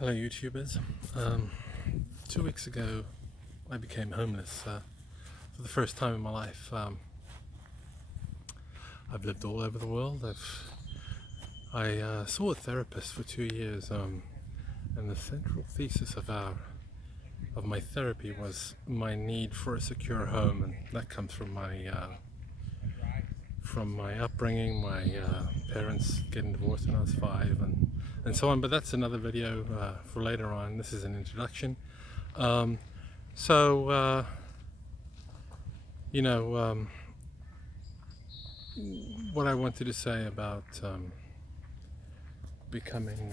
Hello YouTubers. 2 weeks ago I became homeless for the first time in my life. I've lived all over the world. I saw a therapist for 2 years, and the central thesis of my therapy was my need for a secure home, and that comes from my upbringing, my parents getting divorced when I was 5, and so on. But that's another video for later on. This is an introduction. Um, so you know what I wanted to say about becoming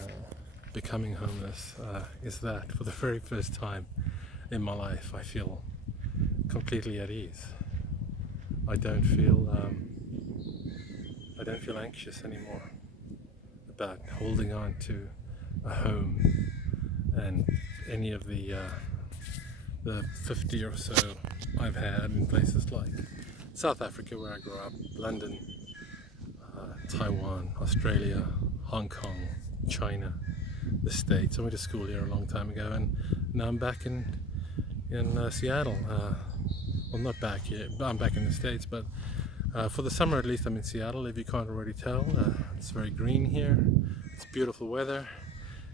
homeless is that for the very first time in my life I feel completely at ease. I don't feel anxious anymore about holding on to a home and any of the 50 or so I've had in places like South Africa, where I grew up, London, Taiwan, Australia, Hong Kong, China, the States. I went to school here a long time ago, and now I'm back in Seattle. Well, not back here, but I'm back in the States, but for the summer at least I'm in Seattle, if you can't already tell. It's very green here, it's beautiful weather,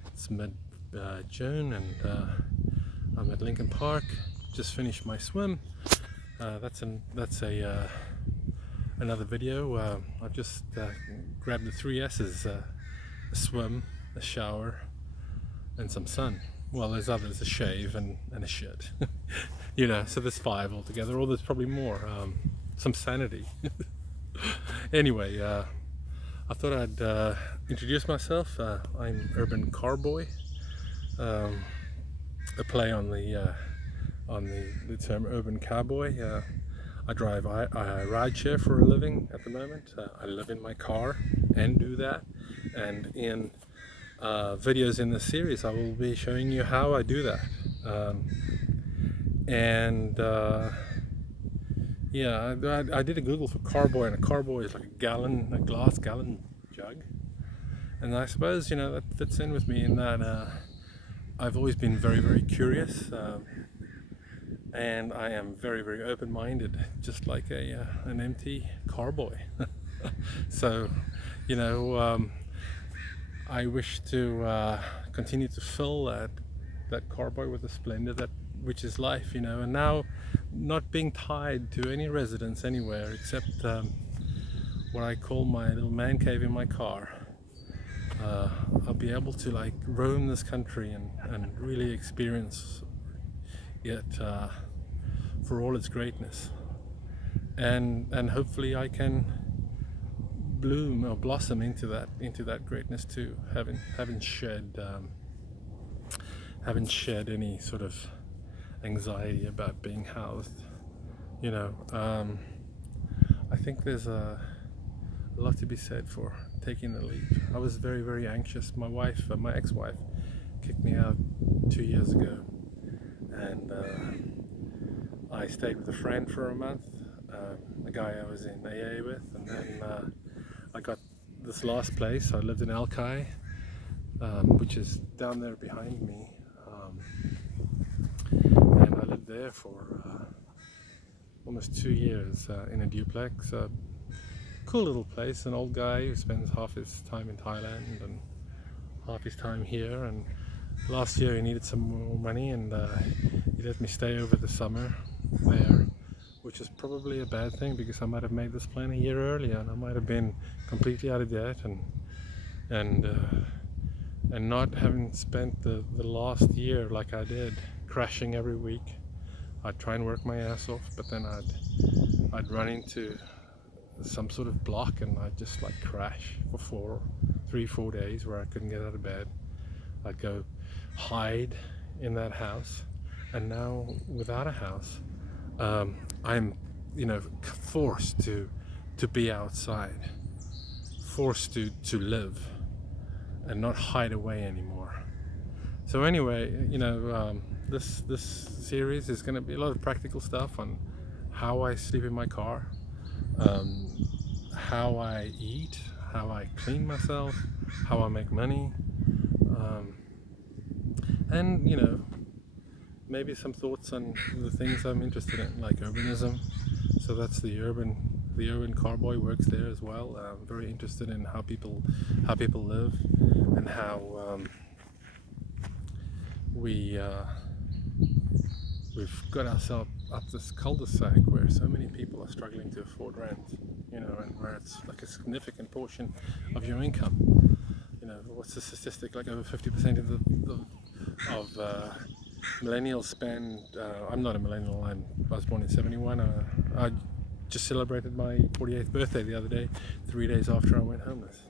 it's mid-June, and I'm at Lincoln Park, just finished my swim. That's another video. I've just grabbed the 3 S's, a swim, a shower, and some sun. Well, there's others, a shave and a shit. So there's 5 altogether, or there's probably more. Some sanity. Anyway, I thought I'd introduce myself. I'm Urban Carboy, a play on the term urban cowboy. I drive rideshare for a living at the moment. I live in my car and do that, and in videos in this series I will be showing you how I do that. Yeah, I did a Google for carboy, and a carboy is like a glass gallon jug, and I suppose that fits in with me in that I've always been very, very curious, and I am very, very open-minded, just like an empty carboy. So I wish to continue to fill that carboy with the splendor which is life, and now not being tied to any residence anywhere except what I call my little man cave in my car. I'll be able to roam this country and really experience it for all its greatness, and hopefully I can bloom or blossom into that greatness too, having shed any sort of anxiety about being housed. I think there's a lot to be said for taking the leap. I was very, very anxious. My ex-wife kicked me out 2 years ago, and I stayed with a friend for a month, a guy I was in AA with, and then I got this last place. I lived in Alki, which is down there behind me, and I lived there for almost 2 years in a duplex. Cool little place. An old guy who spends half his time in Thailand and half his time here, and last year he needed some more money, and he let me stay over the summer there, which is probably a bad thing, because I might have made this plan a year earlier, and I might have been completely out of debt, and not having spent the last year like I did, crashing every week. I'd try and work my ass off, but then I'd run into some sort of block, and I'd just crash for 3-4 days where I couldn't get out of bed. I'd go hide in that house, and now without a house, I'm forced to be outside, forced to live and not hide away anymore. So anyway, this series is going to be a lot of practical stuff on how I sleep in my car, how I eat, how I clean myself, how I make money, and you know, maybe some thoughts on the things I'm interested in, like urbanism. So that's the urban carboy works there as well. I'm very interested in how people live, and how we've got ourselves up this cul-de-sac where so many people are struggling to afford rent, you know, and where it's like a significant portion of your income. You know, what's the statistic? Like over 50% of millennials spend. I'm not a millennial. I was born in '71. I just celebrated my 48th birthday the other day, 3 days after I went homeless.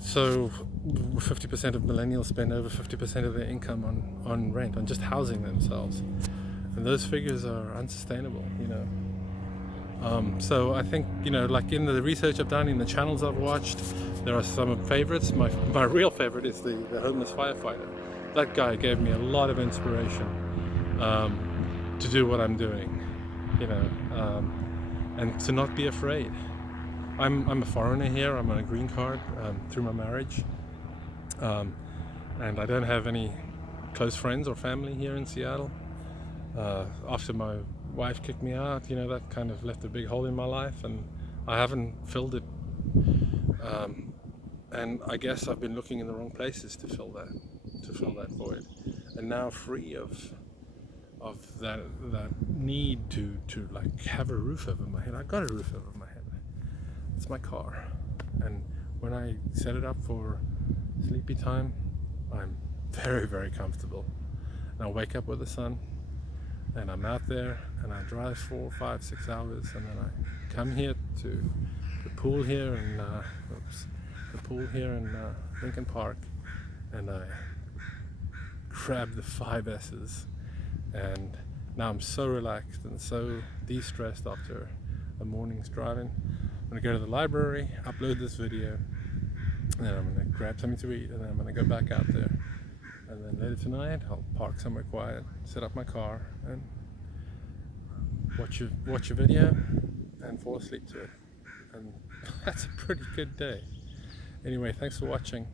So 50% of millennials spend over 50% of their income on rent, on just housing themselves, and those figures are unsustainable, you know. So I think, you know, like in the research I've done, in the channels I've watched, there are some favorites. My real favorite is the homeless firefighter. That guy gave me a lot of inspiration to do what I'm doing, you know, and to not be afraid. I'm a foreigner here. I'm on a green card through my marriage, and I don't have any close friends or family here in Seattle. After my wife kicked me out, you know, that kind of left a big hole in my life, and I haven't filled it. And I guess I've been looking in the wrong places to fill that void. And now free of that need to like have a roof over my head. I got a roof over my head. It's my car, and when I set it up for sleepy time, I'm very, very comfortable. And I wake up with the sun, and I'm out there, and I drive 4, 5, 6 hours, and then I come here to the pool here in Lincoln Park, and I grab the 5 S's, and now I'm so relaxed and so de-stressed after a morning's driving. I'm gonna go to the library, upload this video, and then I'm gonna grab something to eat, and then I'm gonna go back out there. And then later tonight, I'll park somewhere quiet, set up my car, and watch a video, and fall asleep to it. And that's a pretty good day. Anyway, thanks for watching.